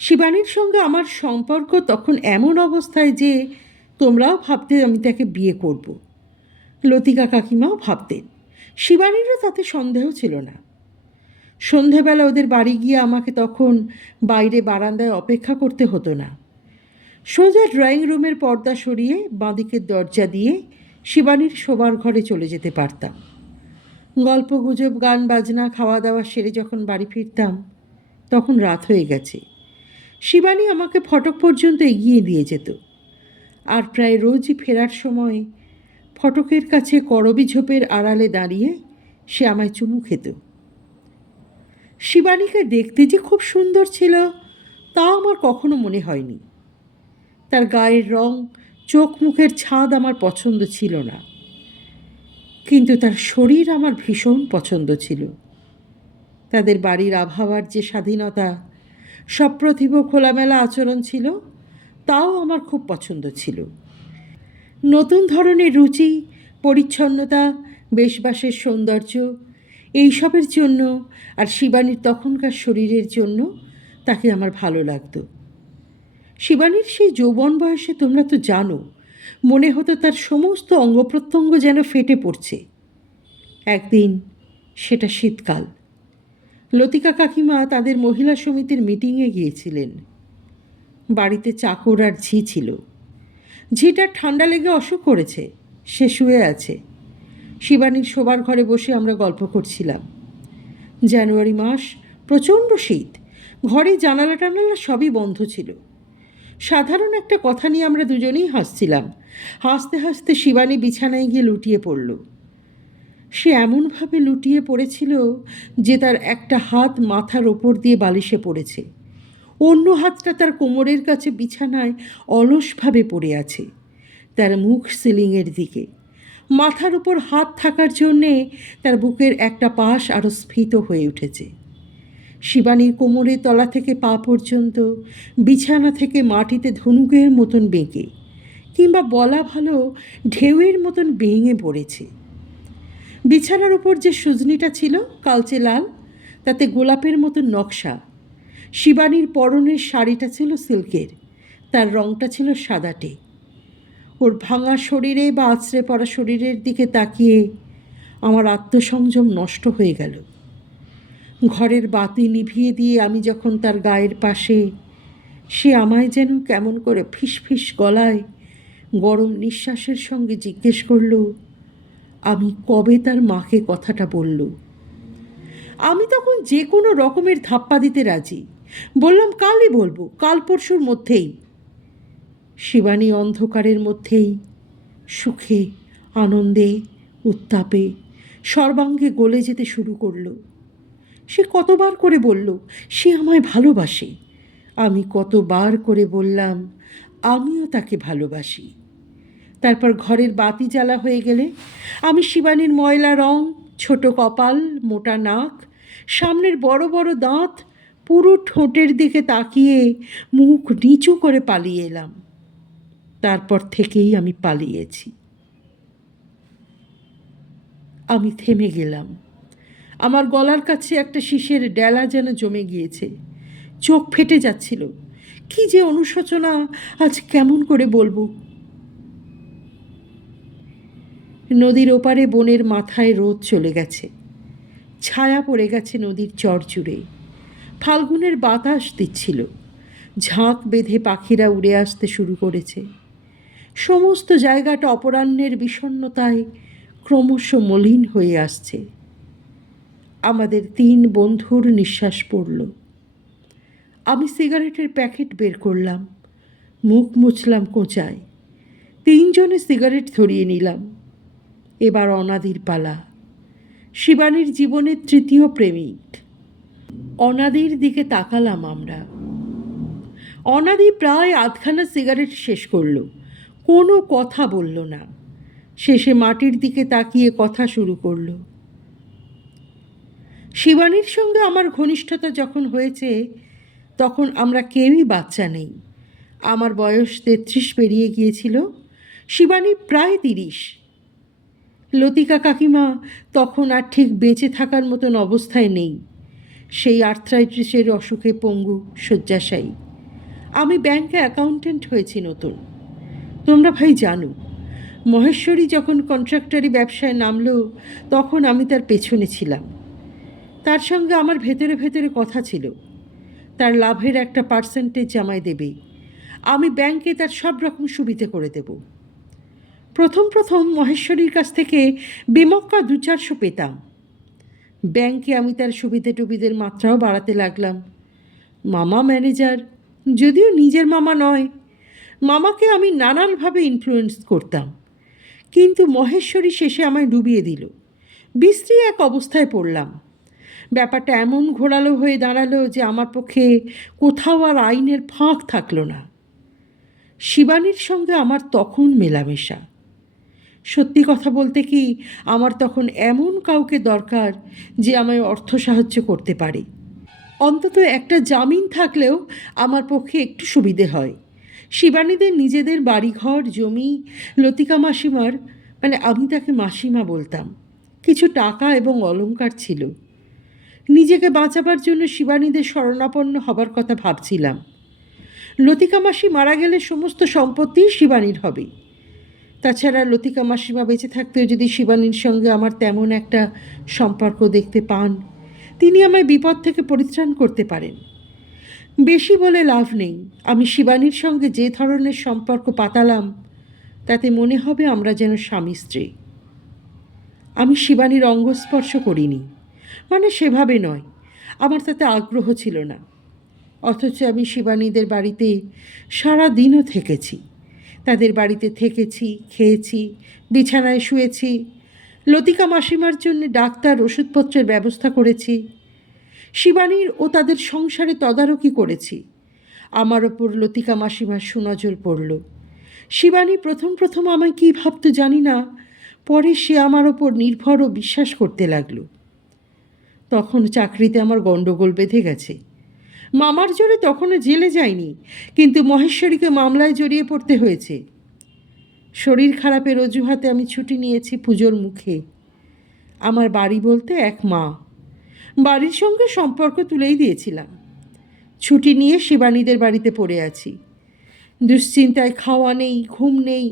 শিবানীর সঙ্গে আমার সম্পর্ক তখন এমন অবস্থায় যে তোমরাও ভাবতে আমি তাকে বিয়ে করব। লতিকা কাকিমাও ভাবতেন। শিবানীরও তাতে সন্দেহ ছিল না। সন্ধেবেলা ওদের বাড়ি গিয়ে আমাকে তখন বাইরে বারান্দায় অপেক্ষা করতে হতো না। সোজা ড্রয়িং রুমের পর্দা সরিয়ে বাঁদিকের দরজা দিয়ে শিবানীর শোবার ঘরে চলে যেতে পারতাম। গল্প গুজব, গান বাজনা, খাওয়া দাওয়া সেরে যখন বাড়ি ফিরতাম, তখন রাত হয়ে গেছে। শিবানী আমাকে ফটক পর্যন্ত এগিয়ে দিয়ে যেত, আর প্রায় রোজই ফেরার সময় ফটকের কাছে করবি ঝোপের আড়ালে দাঁড়িয়ে সে আমায় চুমু খেত। শিবানীকে দেখতে যে খুব সুন্দর ছিল তা আমার কখনো মনে হয়নি। তার গায়ের রং, চোখ মুখের ছাদ আমার পছন্দ ছিল না, কিন্তু তার শরীর আমার ভীষণ পছন্দ ছিল। তাদের বাড়ির আবহাওয়ার যে স্বাধীনতা, সপ্রতিভ খোলামেলা আচরণ ছিল, তাও আমার খুব পছন্দ ছিল। নতুন ধরনের রুচি, পরিচ্ছন্নতা, বেশবাসের সৌন্দর্য, এইসবের জন্য আর শিবানীর তখনকার শরীরের জন্য তাকে আমার ভালো লাগতো। শিবানীর সেই যৌবন বয়সে তোমরা তো জানো, মনে হতো তার সমস্ত অঙ্গ প্রত্যঙ্গ যেন ফেটে পড়ছে। একদিন, সেটা শীতকাল, লতিকা কাকিমা তাদের মহিলা সমিতির মিটিংয়ে গিয়েছিলেন। বাড়িতে চাকর আর ঝি ছিল। ঝিটার ঠান্ডা লেগে অসুখ করেছে, সে শুয়ে আছে। শিবানীর শোবার ঘরে বসে আমরা গল্প করছিলাম। জানুয়ারি মাস, প্রচণ্ড শীত, ঘরে জানালা টানালা সবই বন্ধ ছিল। সাধারণ একটা কথা নিয়ে আমরা দুজনেই হাসছিলাম। হাসতে হাসতে শিবানী বিছানায় গিয়ে লুটিয়ে পড়ল। সে এমনভাবে লুটিয়ে পড়েছিল যে তার একটা হাত মাথার ওপর দিয়ে বালিশে পড়েছে, অন্য হাতটা তার কোমরের কাছে বিছানায় অলসভাবে পড়ে আছে, তার মুখ সিলিংয়ের দিকে। মাথার উপর হাত থাকার জন্যে তার বুকের একটা পাশ আরও স্ফীত হয়ে উঠেছে। শিবানীর কোমরের তলা থেকে পা পর্যন্ত বিছানা থেকে মাটিতে ধনুকের মতন বেঁকে, কিংবা বলা ভালো ঢেউয়ের মতন ভেঙে পড়েছে। বিছানার উপর যে সুজনিটা ছিল কালচে লাল, তাতে গোলাপের মতন নকশা। শিবানীর পরনের শাড়িটা ছিল সিল্কের, তার রঙটা ছিল সাদাটে। ওর ভাঙা শরীরে বা আছড়ে পড়া শরীরের দিকে তাকিয়ে আমার আত্মসংযম নষ্ট হয়ে গেল। ঘরের বাতি নিভিয়ে দিয়ে আমি যখন তার গায়ের পাশে, সে আমায় যেন কেমন করে ফিসফিস গলায় গরম নিঃশ্বাসের সঙ্গে জিজ্ঞেস করল, আমি কবে তার মাকে কথাটা বলল। আমি তখন যে কোনো রকমের ধাপ্পা দিতে রাজি, বললাম, কালই বলবো, কাল পরশুর মধ্যেই। শিবানী অন্ধকারের মধ্যেই সুখে, আনন্দে, উত্তাপে সর্বাঙ্গে গলে যেতে শুরু করলো। সে কতবার করে বলল সে আমায় ভালোবাসে। আমি কতবার করে বললাম আমিও তাকে ভালোবাসি। তারপর ঘরের বাতি জ্বালা হয়ে গেলে আমি শিবানীর ময়লা রং, ছোট কপাল, মোটা নাক, সামনের বড় বড় দাঁত, পুরো ঠোঁটের দিকে তাকিয়ে মুখ নিচু করে পালিয়ে এলাম। তারপর থেকেই আমি পালিয়েছি। আমি থেমে গেলাম। আমার গলার কাছে একটা শীষের ডেলা যেন জমে গিয়েছে। চোখ ফেটে যাচ্ছিল। কি যে অনুশোচনা, আজ কেমন করে বলবো। নদীর ওপারে বনের মাথায় রোদ চলে গেছে। ছায়া পড়ে গেছে নদীর চর জুড়ে। ফাল্গুনের বাতাস দিচ্ছিল। ঝাঁক বেঁধে পাখিরা উড়ে আসতে শুরু করেছে। সমস্ত জায়গাটা অপরাহ্নের বিষণ্ণতায় ক্রমশ মলিন হয়ে আসছে। আমাদের 3 বন্ধুর নিঃশ্বাস পড়ল। আমি সিগারেটের প্যাকেট বের করলাম, মুখ মুছলাম কোঁচায়। 3 জনে সিগারেট ধরিয়ে নিলাম। এবার অনাদির পালা। শিবানীর জীবনের 3য় প্রেমিক। অনাদির দিকে তাকালাম আমরা। অনাদি প্রায় আধখানা সিগারেট শেষ করল। কোনো কথা বলল না। শেষে মাটির দিকে তাকিয়ে কথা শুরু করল। শিবানীর সঙ্গে আমার ঘনিষ্ঠতা যখন হয়েছে তখন আমরা কেউই বাচ্চা নেই। আমার বয়স 33 পেরিয়ে গিয়েছিল, শিবানী প্রায় 30। লতিকা কাকিমা তখন আর ঠিক বেঁচে থাকার মতন অবস্থায় নেই। সেই আর্থ্রাইটিসের অসুখে পঙ্গু, শয্যাশায়ী। আমি ব্যাংকে অ্যাকাউন্ট্যান্ট হয়েছি নতুন। তোমরা ভাই জানো, মহেশ্বরী যখন কন্ট্রাক্টরি ব্যবসায় নামলো তখন আমি তার পেছনে ছিলাম। তার সঙ্গে আমার ভেতরে ভেতরে কথা ছিল। তার লাভের একটা পার্সেন্টেজ আমায় দেবে। আমি ব্যাংকে তার সব রকম সুবিধে করে দেব। প্রথম প্রথম মহেশ্বরীর কাছ থেকে বেমক্কা 2-400 পেতাম। ব্যাংকে আমি তার সুবিধে টুবিধের মাত্রাও বাড়াতে লাগলাম। মামা ম্যানেজার, যদিও নিজের মামা নয়। মামাকে আমি নানানভাবে ইনফ্লুয়েন্স করতাম, কিন্তু মহেশ্বরী শেষে আমায় ডুবিয়ে দিল। বিশ্রী এক অবস্থায় পড়লাম। ব্যাপারটা এমন ঘোরালো হয়ে দাঁড়ালো যে আমার পক্ষে কোথাও আর আইনের ফাঁক থাকলো না। শিবানীর সঙ্গে আমার তখন মেলামেশা। সত্যি কথা বলতে কি, আমার তখন এমন কাউকে দরকার যে আমায় অর্থ সাহায্য করতে পারে। অন্তত একটা জামিন থাকলেও আমার পক্ষে একটু সুবিধে হয়। শিবানীদের নিজেদের বাড়িঘর, জমি, লতিকা মাসিমার, মানে আমি তাকে মাসিমা বলতাম, কিছু টাকা এবং অলংকার ছিল। নিজেকে বাঁচাবার জন্য শিবানীদের শরণাপন্ন হবার কথা ভাবছিলাম। লতিকা মাসি মারা গেলে সমস্ত সম্পত্তি শিবানীর হবে। তাছাড়া লতিকা মাসিমা বেঁচে থাকতেও যদি শিবানীর সঙ্গে আমার তেমন একটা সম্পর্ক দেখতে পান, তিনি আমায় বিপদ থেকে পরিত্রাণ করতে পারেন। বেশি বলে লাভ নেই। আমি শিবানীর সঙ্গে যে ধরনের সম্পর্ক পাতালাম তাতে মনে হবে আমরা যেন স্বামী স্ত্রী। আমি শিবানীর অঙ্গস্পর্শ করিনি, মানে সেভাবে নয়, আমার তাতে আগ্রহ ছিল না। অথচ আমি শিবানীদের বাড়িতে সারা দিনও থেকেছি। তাদের বাড়িতে থেকেছি, খেয়েছি, বিছানায় শুয়েছি, লতিকা মাসিমার জন্য ডাক্তার, ওষুধপত্রের ব্যবস্থা করেছি। শিবানীর ও তাদের সংসারে তদারকি করেছি। আমার ওপর লতিকা মাসিমার সুনজর পড়ল। শিবানী প্রথম প্রথম আমায় কী ভাবত জানি না, পরে সে আমার ওপর নির্ভর ও বিশ্বাস করতে লাগলো। তখন চাকরিতে আমার গণ্ডগোল বেঁধে গেছে। মামার জোরে তখনও জেলে যায়নি, কিন্তু মহেশ্বরীকে মামলায় জড়িয়ে পড়তে হয়েছে। শরীর খারাপের অজুহাতে আমি ছুটি নিয়েছি পুজোর মুখে। আমার বাড়ি বলতে এক মা, বাড়ির সঙ্গে সম্পর্ক তুলেই দিয়েছিলাম। ছুটি নিয়ে শিবানীদের বাড়িতে পড়ে আছি। দুশ্চিন্তায় খাওয়া নেই, ঘুম নেই,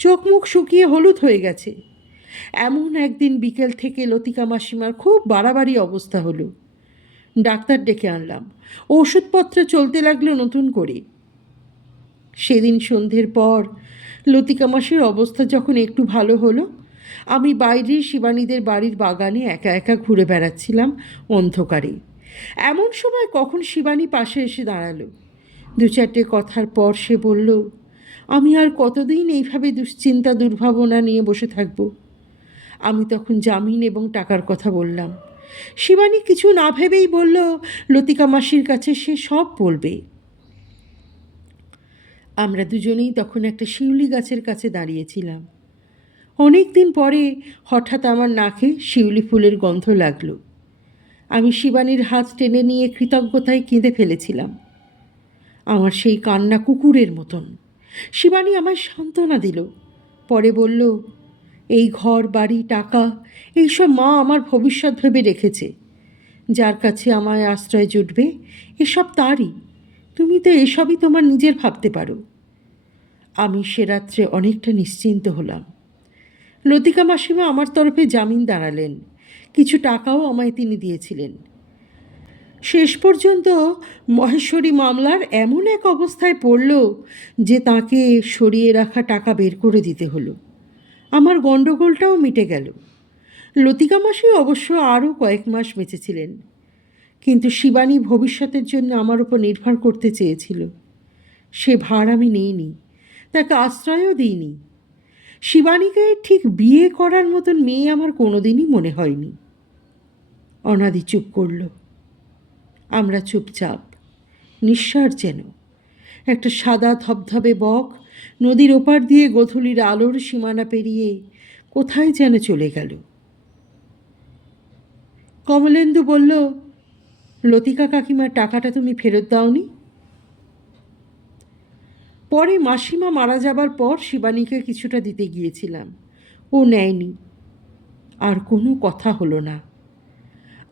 চোখ মুখ শুকিয়ে হলুদ হয়ে গেছে। এমন একদিন বিকেল থেকে লতিকা মাসিমার খুব বাড়াবাড়ি অবস্থা হলো। ডাক্তার ডেকে আনলাম। ওষুধপত্র চলতে লাগলো নতুন করে। সেদিন সন্ধ্যের পর লতিকা মাসির অবস্থা যখন একটু ভালো হলো, আমি বাইরে শিবানীদের বাড়ির বাগানে একা একা ঘুরে বেড়াচ্ছিলাম অন্ধকারে। এমন সময় কখন শিবানী পাশে এসে দাঁড়ালো। দু চারটে কথার পর সে বলল, আমি আর কতদিন এইভাবে দুশ্চিন্তা দুর্ভাবনা নিয়ে বসে থাকব। আমি তখন জামিন এবং টাকার কথা বললাম। শিবানী কিছু না ভেবেই বলল, লতিকা মাসির কাছে সে সব বলবে। আমরা দুজনেই তখন একটা শিউলি গাছের কাছে দাঁড়িয়েছিলাম। অনেক দিন পরে হঠাৎ আমার নাকে শিউলি ফুলের গন্ধ লাগলো। আমি শিবানীর হাত টেনে নিয়ে কৃতজ্ঞতায় কেঁদে ফেলেছিলাম। আমার সেই কান্না কুকুরের মতন। শিবানী আমায় সান্ত্বনা দিল। পরে বলল, এই ঘর বাড়ি টাকা এইসব মা আমার ভবিষ্যৎ ভেবে রেখেছে। যার কাছে আমায় আশ্রয় জুটবে এসব তারই। তুমি তো এসবই তোমার নিজের ভাবতে পারো। আমি সে রাত্রে অনেকটা নিশ্চিন্ত হলাম। লতিকা মাসিমা আমার তরফে জামিন দাঁড়ালেন। কিছু টাকাও আমায় তিনি দিয়েছিলেন। শেষ পর্যন্ত মহেশ্বরী মামলার এমন এক অবস্থায় পড়ল যে তাকে সরিয়ে রাখা টাকা বের করে দিতে হলো। আমার গণ্ডগোলটাও মিটে গেল। লতিকা মাসি অবশ্য আরও কয়েক মাস বেঁচেছিলেন, কিন্তু শিবানী ভবিষ্যতের জন্য আমার উপর নির্ভর করতে চেয়েছিল। সে ভার আমি নিইনি, তাকে আশ্রয়ও দিইনি। শিবানীকে ঠিক বিয়ে করার মতন মেয়ে আমার কোনোদিনই মনে হয়নি। অনাদি চুপ করল। আমরা চুপচাপ, নিঃশ্বাস যেন। একটা সাদা ধবধবে বক নদীর ওপার দিয়ে গোধূলির আলোর সীমানা পেরিয়ে কোথায় যেন চলে গেল। কমলেন্দু বলল, লতিকা কাকিমার টাকাটা তুমি ফেরত দাওনি? পরে মাসিমা মারা যাবার পর শিবানীকে কিছুটা দিতে গিয়েছিলাম, ও নেয়নি। আর কোনো কথা হলো না।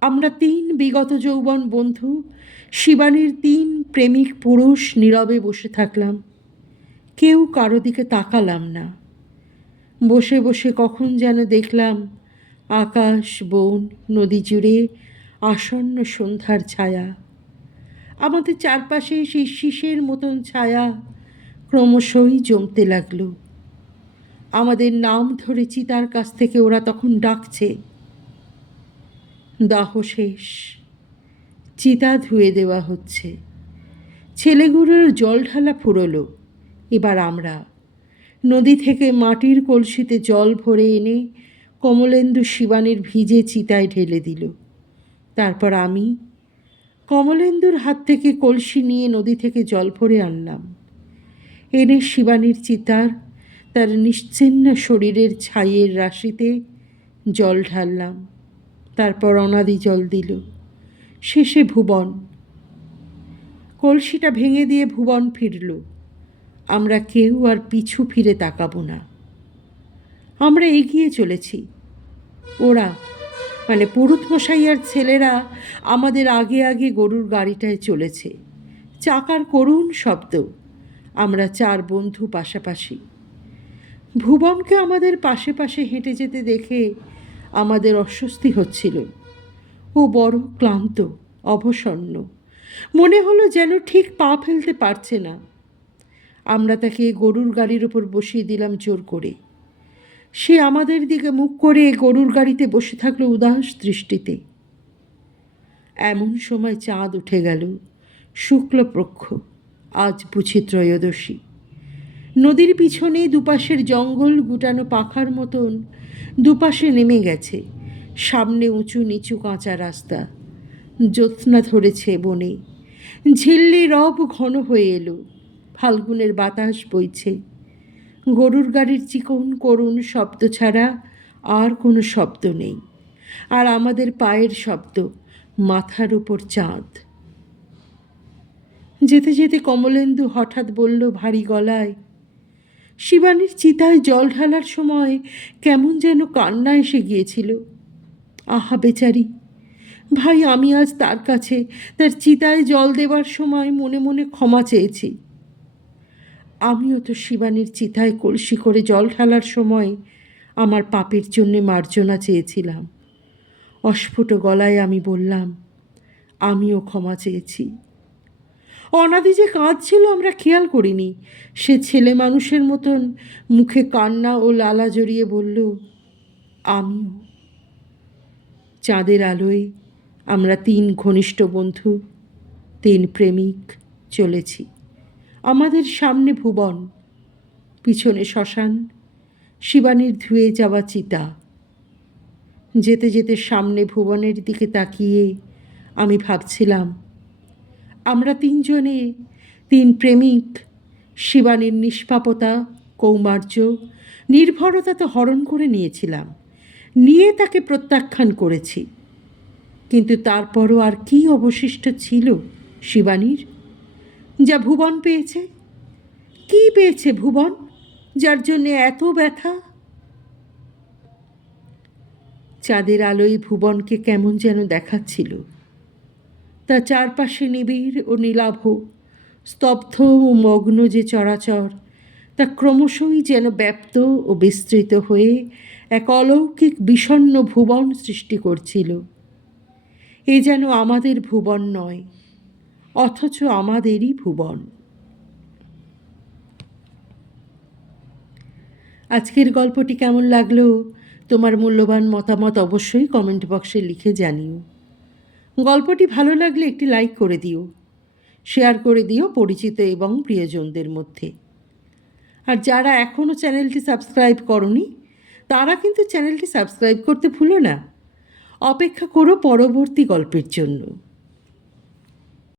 আমরা 3 বিগত যৌবন বন্ধু, শিবানীর 3 প্রেমিক পুরুষ নীরবে বসে থাকলাম। কেউ কারো দিকে তাকালাম না। বসে বসে কখন যেন দেখলাম আকাশ, বন, নদী জুড়ে আসন্ন সন্ধ্যার ছায়া। আমাদের চারপাশে সেই শীষের মতন ছায়া ক্রমশই জমতে লাগলো। আমাদের নাম ধরে চিতার কাছ থেকে ওরা তখন ডাকছে। দাহ শেষ, চিতা ধুয়ে দেওয়া হচ্ছে। ছেলেগুলোর জল ঢালা ফুরোলো। এবার আমরা নদী থেকে মাটির কলসিতে জল ভরে এনে কমলেন্দু শিবানীর ভিজে চিতায় ঢেলে দিল। তারপর আমি কমলেন্দুর হাত থেকে কলসি নিয়ে নদী থেকে জল ভরে আনলাম। এনে শিবানীর চিতার তার নিশ্চিহ্ন শরীরের ছাইয়ের রাশিতে জল ঢাললাম। তারপর অনাদি জল দিল। শেষে ভুবন। কলসিটা ভেঙে দিয়ে ভুবন ফিরল। আমরা কেউ আর পিছু ফিরে তাকাবো না। আমরা এগিয়ে চলেছি। ওরা মানে পুরুত মশাই আর ছেলেরা আমাদের আগে আগে গরুর গাড়িটায় চলেছে। চাকার করুণ শব্দ। আমরা 4 বন্ধু পাশাপাশি। ভুবনকে আমাদের পাশে পাশে হেঁটে যেতে দেখে আমাদের অস্বস্তি হচ্ছিল। ও বড় ক্লান্ত, অবসন্ন। মনে হলো যেন ঠিক পা ফেলতে পারছে না। আমরা তাকে গরুর গাড়ির ওপর বসিয়ে দিলাম জোর করে। সে আমাদের দিকে মুখ করে গরুর গাড়িতে বসে থাকলো উদাস দৃষ্টিতে। এমন সময় চাঁদ উঠে গেল, শুক্লপক্ষ। আজ বুঝি ত্রয়োদশী। নদীর পিছনে দুপাশের জঙ্গল গুটানো পাখার মতন দুপাশে নেমে গেছে। সামনে উঁচু নিচু কাঁচা রাস্তা। জ্যোৎস্না ধরেছে বনে। ঝিল্লি রব ঘন হয়ে এলো। ফাল্গুনের বাতাস বইছে। গরুর গাড়ির চিকন করুণ শব্দ ছাড়া আর কোনো শব্দ নেই। আর আমাদের পায়ের শব্দ, মাথার উপর চাঁদ। যেতে যেতে কমলেন্দু হঠাৎ বলল ভারী গলায়, শিবানীর চিতায় জল ঢালার সময় কেমন যেন কান্না এসে গিয়েছিল। আহা বেচারি! ভাই, আমি আজ তার কাছে তার চিতায় জল দেবার সময় মনে মনে ক্ষমা চেয়েছি। আমিও তো শিবানীর চিতায় কলসি করে জল ঢালার সময় আমার পাপের জন্যে মার্জনা চেয়েছিলাম। অস্ফুট গলায় আমি বললাম, আমিও ক্ষমা চেয়েছি। অনাদি যে কাঁদছিল আমরা খেয়াল করিনি। সে ছেলে মানুষের মতন মুখে কান্না ও লালা জড়িয়ে বলল, আমিও। চাঁদের আলোয় আমরা 3 ঘনিষ্ঠ বন্ধু, 3 প্রেমিক চলেছি। আমাদের সামনে ভুবন, পিছনে শ্মশান, শিবানীর ধুয়ে যাওয়া চিতা। যেতে যেতে সামনে ভুবনের দিকে তাকিয়ে আমি ভাবছিলাম, আমরা 3 জনে, 3 প্রেমিক, শিবানীর নিষ্পাপতা, কৌমার্য, নির্ভরতা তো হরণ করে নিয়েছিলাম, নিয়ে তাকে প্রত্যাখ্যান করেছি। কিন্তু তারপরও আর কি অবশিষ্ট ছিল শিবানীর, যা ভুবন পেয়েছে? কি পেয়েছে ভুবন, যার জন্যে এত ব্যথা? চাঁদের আলোয় ভুবনকে কেমন যেন দেখাচ্ছিল। তার চারপাশে নিবিড় ও নীলাভ, স্তব্ধ ও মগ্ন যে চরাচর, তা ক্রমশই যেন ব্যাপ্ত ও বিস্তৃত হয়ে এক অলৌকিক বিষণ্ণ ভুবন সৃষ্টি করছিল। এ যেন আমাদের ভুবন নয়, অথচ আমাদেরই ভুবন। আজকের গল্পটি কেমন লাগলো, তোমার মূল্যবান মতামত অবশ্যই কমেন্ট বক্সে লিখে জানিও। গল্পটি ভালো লাগলে একটি লাইক করে দিও, শেয়ার করে দিও পরিচিত এবং প্রিয়জনদের মধ্যে। আর যারা এখনও চ্যানেলটি সাবস্ক্রাইব করনি, তারা কিন্তু চ্যানেলটি সাবস্ক্রাইব করতে ভুলো না। অপেক্ষা করো পরবর্তী গল্পের জন্য।